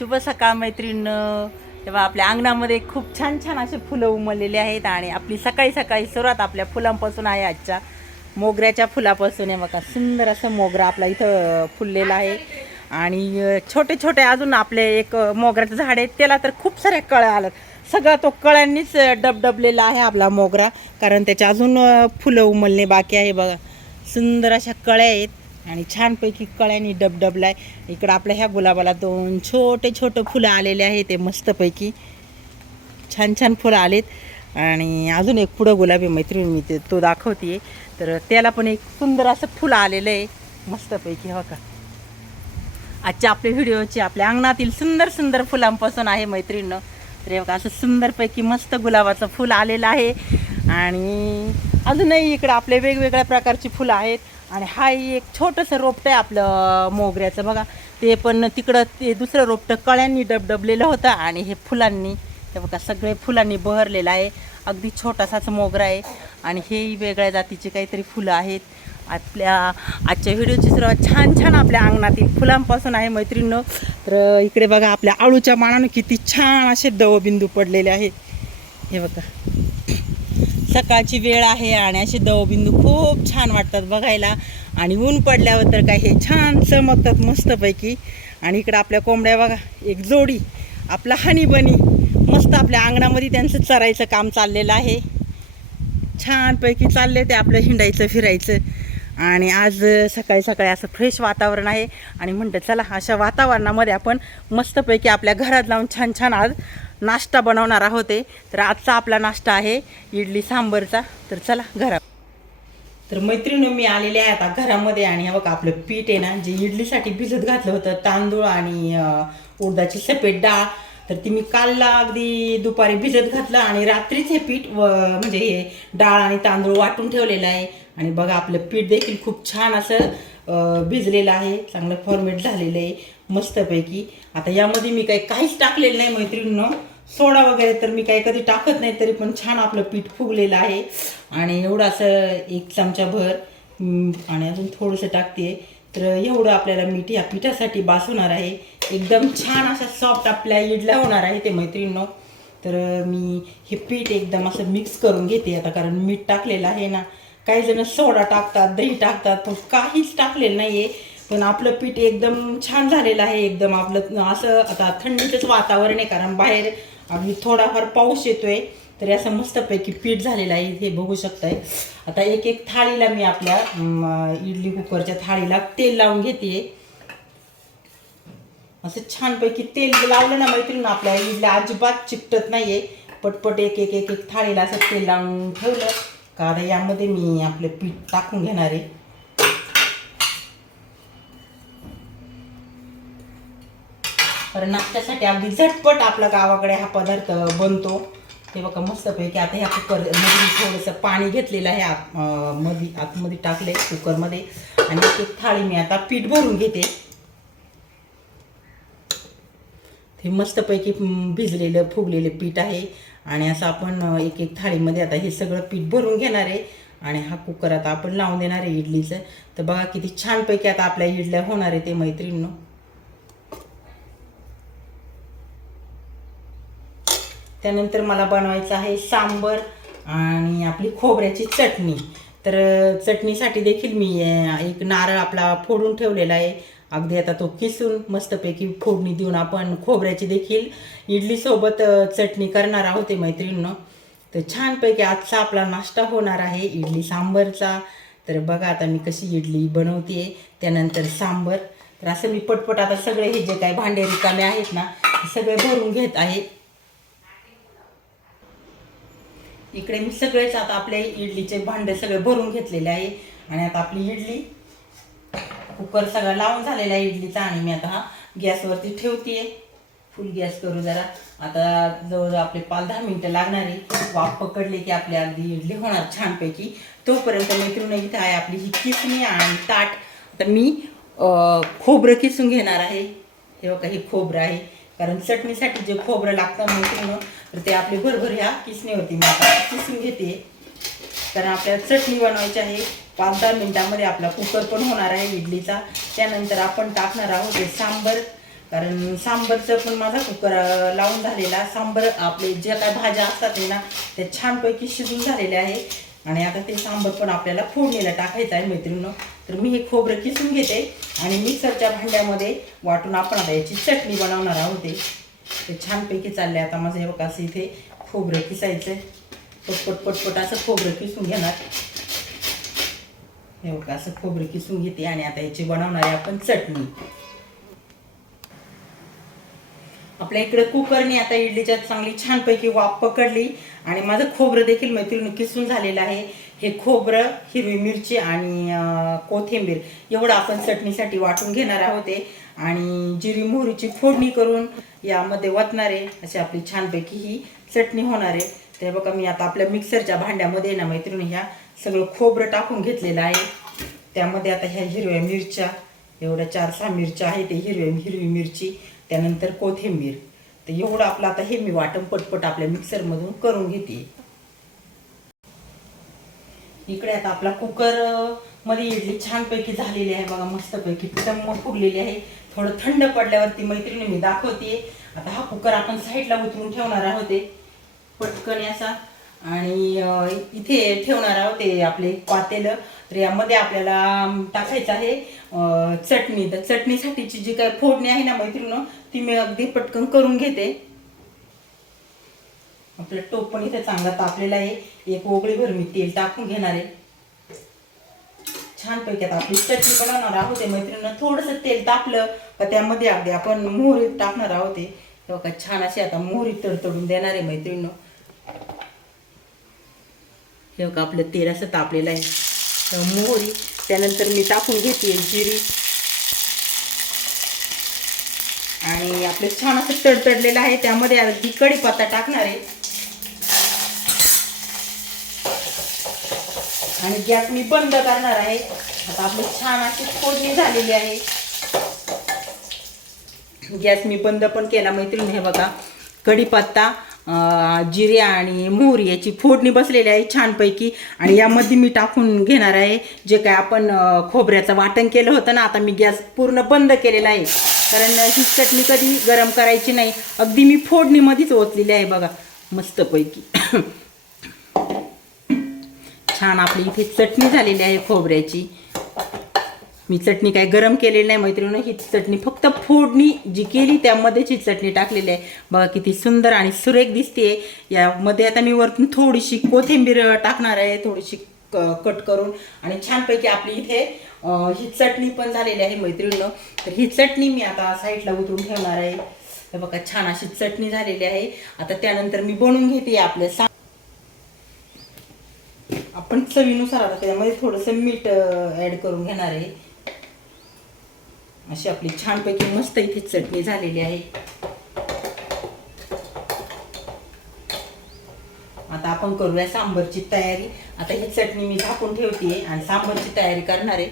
शुभ सकाळ मैत्रीण तेव्हा आपल्या अंगणामध्ये खूप छान छान असे फुलं उमललेले आहेत आणि आपली सकाळी सकाळी सुरुवात आपल्या फुलांपासून आहे आजच्या. मोगऱ्याच्या फुलापासून आहे बघा. सुंदर असं मोगरा आपला इथं फुललेला आहे. आणि छोटे छोटे अजून आपले एक मोगऱ्याचं झाड आहे. त्याला तर खूप साऱ्या कळ्या आल्यात. सगळा तो कळ्यांनीच डबडबलेला आहे आपला मोगरा. कारण त्याच्या अजून फुलं उमलणे बाकी आहे बघा. सुंदर अशा कळ्या आहेत. आणि छानपैकी कळ्यांनी डबडबलाय. इकडं आपल्या ह्या गुलाबाला दोन छोटे छोटे फुलं आलेले आहे ते मस्तपैकी. छान छान फुलं आलेत. आणि अजून एक पुढं गुलाबी मैत्रीण मी ते तो दाखवते तर त्याला पण एक सुंदर असं फुलं आलेलं आहे. मस्तपैकी हो का? आजच्या आपल्या व्हिडिओची आपल्या अंगणातील सुंदर सुंदर फुलांपासून आहे मैत्रिणीनं तर हे बघा असं सुंदरपैकी मस्त गुलाबाचं फुल आलेलं आहे. आणि अजूनही इकडं आपले वेगवेगळ्या प्रकारची फुलं आहेत. आणि हा एक छोटंसं रोपटं आहे आपलं मोगऱ्याचं. बघा ते पण तिकडं ते दुसरं रोपटं कळ्यांनी डबडबलेलं होतं आणि हे फुलांनी हे बघा सगळे फुलांनी बहरलेलं आहे. अगदी छोटासाच मोगरा आहे आणि हेही वेगळ्या जातीचे काहीतरी फुलं आहेत. आपल्या आजच्या व्हिडिओची सुरुवात छान छान आपल्या अंगणातील फुलांपासून आहे मैत्रिणीनं. तर इकडे बघा आपल्या आळूच्या मानानं किती छान असे दवबिंदू पडलेले आहेत. हे बघा. सकाळची वेळ आहे आणि असे दवबिंदू खूप छान वाटतात बघायला. आणि ऊन पडल्यावर तर काय हे छान चमकतात मस्तपैकी. आणि इकडं आपल्या कोंबड्या बघा एक जोडी आपला हनी बनी. मस्त आपल्या अंगणामध्ये त्यांचं चरायचं काम चाललेलं आहे. छानपैकी चालले ते आपलं हिंडायचं फिरायचं. आणि आज सकाळी सकाळी असं फ्रेश वातावरण आहे. आणि म्हणतं चला अशा वातावरणामध्ये आपण मस्तपैकी आपल्या घरात लावून छान छान आज नाश्ता बनवणार आहोत तर आजचा आपला नाश्ता आहे इडली सांबरचा. तर चला घरा तर मैत्रिणी मी आलेले आहे आता घरामध्ये आणि हे बघा आपलं पीठ आहे ना जे इडलीसाठी भिजत घातलं होतं तांदूळ आणि उडदाची सफेद डाळ. तर ती मी कालला अगदी दुपारी भिजत घातलं आणि रात्रीच हे पीठ व म्हणजे हे डाळ आणि तांदूळ वाटून ठेवलेलं आहे. आणि बघा आपलं पीठ देखील खूप छान असं भिजलेलं आहे. चांगलं फॉर्मेट झालेलं आहे मस्तपैकी. आता यामध्ये मी काही काहीच टाकलेलं नाही मैत्रिणीनं. सोडा वगैरे तर मी काही कधी टाकत नाही तरी पण छान आपलं पीठ फुगलेलं आहे. आणि एवढं असं एक चमचाभर भर आणि अजून थोडंसं टाकते. तर एवढं आपल्याला मीठ या पिठासाठी बास होणार आहे. एकदम छान अशा सॉफ्ट आपल्या इडल्या होणार आहे ते मैत्रिणींनो. तर मी हे पीठ एकदम असं मिक्स करून घेते आता कारण मीठ टाकलेलं आहे ना. काही जण सोडा टाकतात दही टाकतात पण काहीच टाकलेलं नाही आहे पण आपलं पीठ एकदम छान झालेलं आहे एकदम आपलं असं आता थंडीचंच वातावरण आहे कारण बाहेर आम्ही थोडाफार पाऊस येतोय तरी असं मस्तपैकी पीठ झालेलं आहे हे बघू शकताय. आता एक एक थाळीला मी आपल्या इडली कुकरच्या थाळीला तेल लावून घेते असं छानपैकी तेल लावलं ना मैत्रीण आपल्या इडल्या अजिबात चिकटत नाहीये. पटपट एक एक एक एक थाळीला असं तेल लावून ठेवलं. का आता यामध्ये मी आपलं पीठ टाकून घेणार आहे. कारण नाश्त्यासाठी अगदी झटपट आपल्या गावाकडे हा पदार्थ बनतो. हे बघा मस्तपैकी आता ह्या कुकर कुकरमध्ये थोडंसं पाणी घेतलेलं आहे. आत मध्ये आतमध्ये टाकले कुकरमध्ये आणि एक एक थाळी मी आता पीठ भरून घेते. ते मस्तपैकी भिजलेलं फुगलेलं पीठ आहे. आणि असं आपण एक एक थाळीमध्ये आता हे सगळं पीठ भरून घेणार आहे. आणि हा कुकर आता आपण लावून देणार आहे इडलीचं. तर बघा किती छानपैकी आता आपल्या इडल्या होणार आहे ते मैत्रिणीनं. त्यानंतर मला बनवायचं आहे सांबर आणि आपली खोबऱ्याची चटणी. तर चटणीसाठी देखील मी एक नारळ आपला फोडून ठेवलेला आहे. अगदी आता तो किसून मस्तपैकी फोडणी देऊन आपण खोबऱ्याची देखील इडलीसोबत चटणी करणार आहोत ते तर छानपैकी आजचा आपला नाश्ता होणार आहे इडली सांबरचा. तर बघा आता मी कशी इडली बनवते त्यानंतर सांबर. तर असं मी पटपट आता सगळे हे जे काही भांडे रिकामे आहेत ना ते सगळे भरून घेत आहे. इकडे मी सगळेच आता आपले इडलीचे भांडे सगळे भरून घेतलेले आहे. आणि आता आपली इडली कुकर सगळं लावून झालेला आहे इडलीचा आणि मी आता हा गॅसवरती ठेवते फुल गॅस करू जरा. आता जवळजवळ आपले पाच दहा मिनटं लागणार आहे. वाफ पकडली की आपली अगदी इडली होणार छानपैकी. तोपर्यंत मैत्रिणी इथे आहे आपली ही किसणी आणि ताट. तर मी खोबरं किसून घेणार आहे. हे बघा हे खोबरं आहे. कारण चटणीसाठी जे खोबरं लागतं मैत्रिणी तर ते आपली भरभर ह्या किसणीवरती मी आता किसून घेते. कारण आपल्याला चटणी बनवायची आहे. पाच दहा मिनटामध्ये आपला कुकर पण होणार आहे इडलीचा. त्यानंतर आपण टाकणार आहोत हे सांबर. कारण सांबरचं पण माझा कुकर लावून झालेला. सांबर आपले ज्या काय भाज्या असतात ना त्या छानपैकी शिजून झालेल्या आहे. आणि आता ते सांबर पण आपल्याला फोडणीला टाकायचं आहे मैत्रिणीनं. तर मी हे खोबरं किसून घेते आणि मिक्सरच्या भांड्यामध्ये वाटून आपण आता याची चटणी बनवणार आहोत ते छानपैकी चालले आता माझं हे बघा असं इथे खोबरं किसायचं पटपट पटपट असं खोबरं किसून घेणार. हे बघा असं खोबरं किसून घेते आणि आता याची बनवणार आहे आपण चटणी. आपल्या इकडे कुकरने आता इडलीच्या चांगली छानपैकी वाफ पकडली आणि माझं खोबरं देखील मैत्रिणी किसून झालेलं आहे. हे खोबरं हिरवी मिरची आणि कोथिंबीर एवढं आपण चटणीसाठी वाटून घेणार आहोत आणि जिरी मोहरीची फोडणी करून यामध्ये वतणारे अशी आपली छानपैकी ही चटणी होणार आहे. ते बघा मी आता आपल्या मिक्सरच्या भांड्यामध्ये ना मैत्रिणी ह्या सगळं खोबरं टाकून घेतलेलं आहे. त्यामध्ये आता ह्या हिरव्या मिरच्या एवढ्या चार सहा मिरच्या आहेत ते हिरव्या हिरवी मिरची त्यानंतर कोथिंबीर. तर एवढं आपलं आता हे मी वाटण पटपट आपल्या मिक्सरमधून करून घेते. इकडे आता आपला कुकरमध्ये इडली छानपैकी झालेली आहे बघा मस्तपैकी. टम्म फुगलेली आहे. थोडं थंड पडल्यावरती मैत्रिणी मी दाखवते आता हा कुकर आपण साईडला उतरून ठेवणार आहोत पटकन असा आणि इथे ठेवणार आहोत आपले पातेलं. तर यामध्ये आपल्याला टाकायचं आहे चटणी. तर चटणीसाठीची जी काय फोडणी आहे ना मैत्रिणी ती मी अगदी पटकन करून घेते. आपलं टोप पण इथे चांगला तापलेला आहे. एक ओगळीभर मी तेल टाकून घेणार आहे. छानपैकी आता आपली चटणी बनवणार आहोत मैत्रिणीनं. थोडंसं तेल तापलं का त्यामध्ये अगदी आपण मोहरी टाकणार आहोत तेव्हा का छान अशी आता मोहरी तडतडून देणार आहे मैत्रिणीनं. हे का आपलं तेल असं तापलेलं आहे. तर मोहरी त्यानंतर मी टाकून घेते जिरी. आणि आपलं छान असं तडतडलेलं आहे. त्यामध्ये अगदी कढीपत्ता टाकणार आहे. आणि गॅस मी बंद करणार आहे. आता आपली छान अशी फोडणी झालेली आहे. गॅस मी बंद पण केला मैत्रीण हे बघा. कढीपत्ता जिरे आणि मोहरी याची फोडणी बसलेली आहे छानपैकी. आणि यामध्ये मी टाकून घेणार आहे जे काय आपण खोबऱ्याचं वाटण केलं होतं ना आता मी गॅस पूर्ण बंद केलेला आहे. कारण ही चटणी कधी गरम करायची नाही. अगदी मी फोडणीमध्येच ओतलेली आहे बघा मस्तपैकी. छान आपली इथे चटणी झालेली आहे खोबऱ्याची. मी चटणी काय गरम केलेली नाही मैत्रिणी ही चटणी फक्त फोडणी जी केली त्यामध्येच ही चटणी टाकलेली आहे. बघा किती सुंदर आणि सुरेख दिसते यामध्ये आता मी वरतून थोडीशी कोथिंबीर टाकणार आहे थोडीशी कट करून. आणि छानपैकी आपली इथे ही चटणी पण झालेली आहे मैत्रिणीनं. तर ही चटणी मी आता साईडला उतरून ठेवणार आहे. बघा छान अशी चटणी झालेली आहे. आता त्यानंतर मी बनवून घेते आपल्या सा आपण चवीनुसार आता त्यामध्ये थोडंसं मीठ ॲड करून घेणार आहे. अशी आपली छानपैकी मस्त इथे चटणी झालेली आहे. आता आपण करूया सांबरची तयारी. आता ही चटणी मी झाकून ठेवते आणि सांबरची तयारी करणार आहे.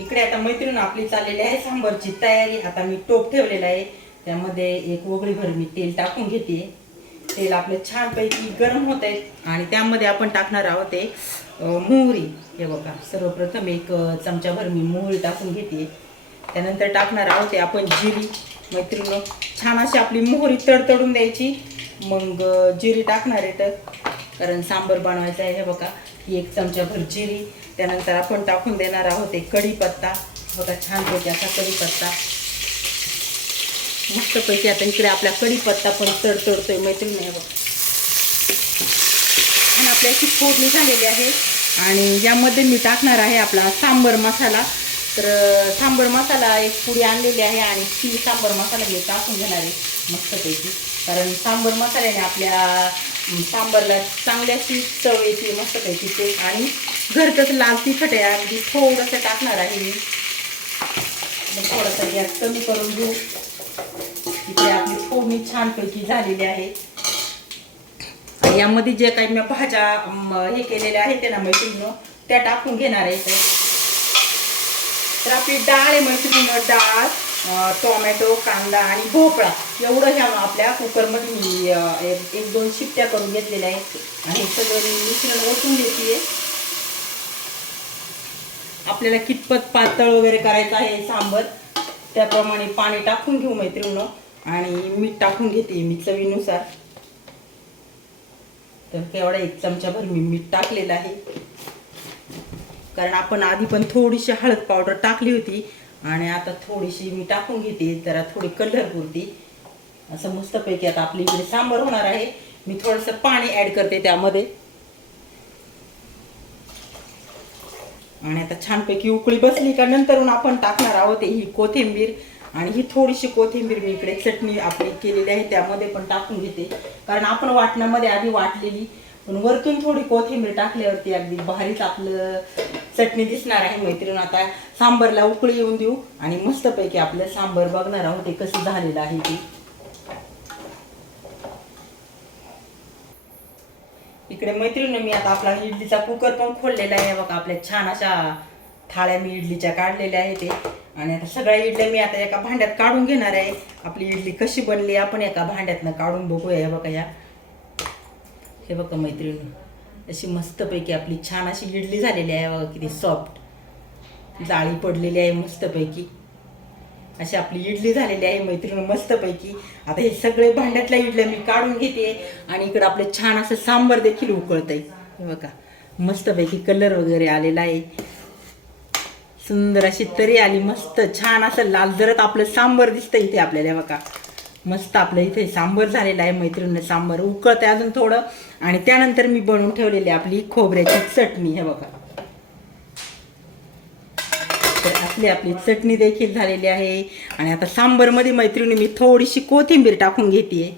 इकडे आता मैत्रीण आपली चाललेली आहे सांबरची तयारी. आता मी टोप ठेवलेला आहे. त्यामध्ये एक वगळीभर मी तेल टाकून घेते तेल आपलं छानपैकी गरम होत आहे आणि त्यामध्ये आपण टाकणार आहोत ते मोहरी. हे बघा सर्वप्रथम एक चमच्याभर चमचाभर मी मोहरी टाकून घेते. त्यानंतर टाकणार आहोत ते आपण जिरी. मैत्रिणी छान अशी आपली मोहरी तडतडून द्यायची. मग जिरी टाकणार आहे तर. कारण सांबर बनवायचं आहे हे बघा. एक चमचाभर जिरी. त्यानंतर आपण टाकून देणार आहोत एक कढीपत्ता. बघा छान होते असा कढीपत्ता. मस्तपैकी आता इकडे आपला कढीपत्ता पण तडतडतोय मैत्रीण आहे बघ. आणि आपल्याची फोडणी झालेली आहे. आणि यामध्ये मी टाकणार आहे आपला सांबर मसाला. तर सांबर मसाला एक पुडी आणलेली आहे आणि ती सांबर मसाला मी टाकून घेणार आहे मस्तपैकी. कारण सांबर मसाल्याने आपल्या सांबरला चांगल्याशी चव येते मस्तपैकी ते. आणि घरचंच लाल तिखट आहे अगदी थोडंसं टाकणार आहे मी. मग थोडंसं गॅस कमी करून घेऊ. फोडणी छानपैकी झालेली आहे. यामध्ये जे काही मी भाज्या हे केलेल्या आहेत ते ना मैत्रिणीनं त्या टाकून घेणार आहे तर आपली डाळ आहे मैत्रिणीनं डाळ टोमॅटो कांदा आणि भोपळा. एवढं ह्या आपल्या कुकरमध्ये मी एक दोन शिट्ट्या करून घेतलेल्या आहेत. आणि सगळं मिश्रण ओतून घेते आपल्याला कितपत पातळ वगैरे करायचं आहे सांबर त्याप्रमाणे पाणी टाकून घेऊ मैत्रिणीनं. आणि मीठ टाकून घेते मी चवीनुसार. तर केवढा एक चमचाभर मी मीठ टाकलेलं आहे. कारण आपण आधी पण थोडीशी हळद पावडर टाकली होती आणि आता थोडीशी मी टाकून घेते जरा थोडी कलर पुरती असं मस्तपैकी आता आपली इकडे सांबर होणार आहे. मी थोडंसं पाणी ॲड करते त्यामध्ये. आणि आता छानपैकी उकळी बसली का नंतरून आपण टाकणार आहोत ही कोथिंबीर. आणि ही थोडीशी कोथिंबीर मी इकडे चटणी आपली केलेली आहे त्यामध्ये पण टाकून घेते. कारण आपण वाटण्यामध्ये आधी वाटलेली पण वरतून थोडी कोथिंबीर टाकल्यावरती अगदी भारीच आपलं चटणी दिसणार आहे मैत्रीण. आता सांबरला उकळी येऊन देऊ आणि मस्तपैकी आपलं सांबर बघणार आहोत ते कसं झालेलं आहे ते. इकडे मैत्रिणी मी आता आपला इडलीचा कुकर पण खोललेला आहे. बघा आपल्या छान अशा थाळ्या मी इडलीच्या काढलेल्या आहे ते आणि आता सगळ्या इडल्या मी आता एका भांड्यात काढून घेणार आहे. आपली इडली कशी बनली आपण एका भांड्यातनं काढून बघूया. हे बघा या. हे बघा मैत्रिणी. अशी मस्तपैकी आपली छान अशी इडली झालेली आहे. बघा किती सॉफ्ट जाळी पडलेली आहे मस्तपैकी. अशी आपली इडली झालेली आहे मैत्रिणी मस्तपैकी. आता हे सगळे भांड्यातल्या इडल्या मी काढून घेते. आणि इकडं आपलं छान असं सांबर देखील उकळत आहे हे बघा. मस्तपैकी कलर वगैरे आलेला आहे. सुंदर अशी तरी आली मस्त छान असं लाल जरत आपलं सांबर दिसतं इथे आपल्याला बघा. मस्त आपलं इथे सांबर झालेलं आहे मैत्रिणीने सांबर उकळत आहे अजून थोडं. आणि त्यानंतर मी बनवून ठेवलेली आपली खोबऱ्याची चटणी हे बघा. तर आपली आपली चटणी देखील झालेली आहे. आणि आता सांबरमध्ये मैत्रिणी मी थोडीशी कोथिंबीर टाकून घेते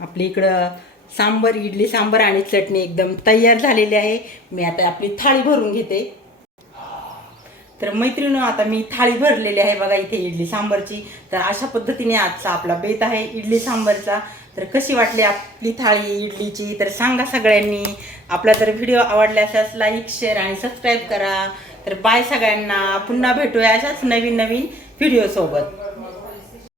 आपली इकडं सांबर इडली सांबर आणि चटणी एकदम तयार झालेली आहे. मी आता आपली थाळी भरून घेते. तर मैत्रिणी आता मी थाळी भरलेली आहे बघा इथे इडली सांबरची. तर अशा पद्धतीने आजचा आपला बेत आहे इडली सांबरचा. तर कशी वाटली आपली थाळी इडलीची? तर सांगा सगळ्यांनी. आपला जर व्हिडिओ आवडला असल्यास लाईक शेअर आणि सबस्क्राईब करा. तर बाय सगळ्यांना. पुन्हा भेटूया अशाच नवीन नवीन व्हिडिओसोबत.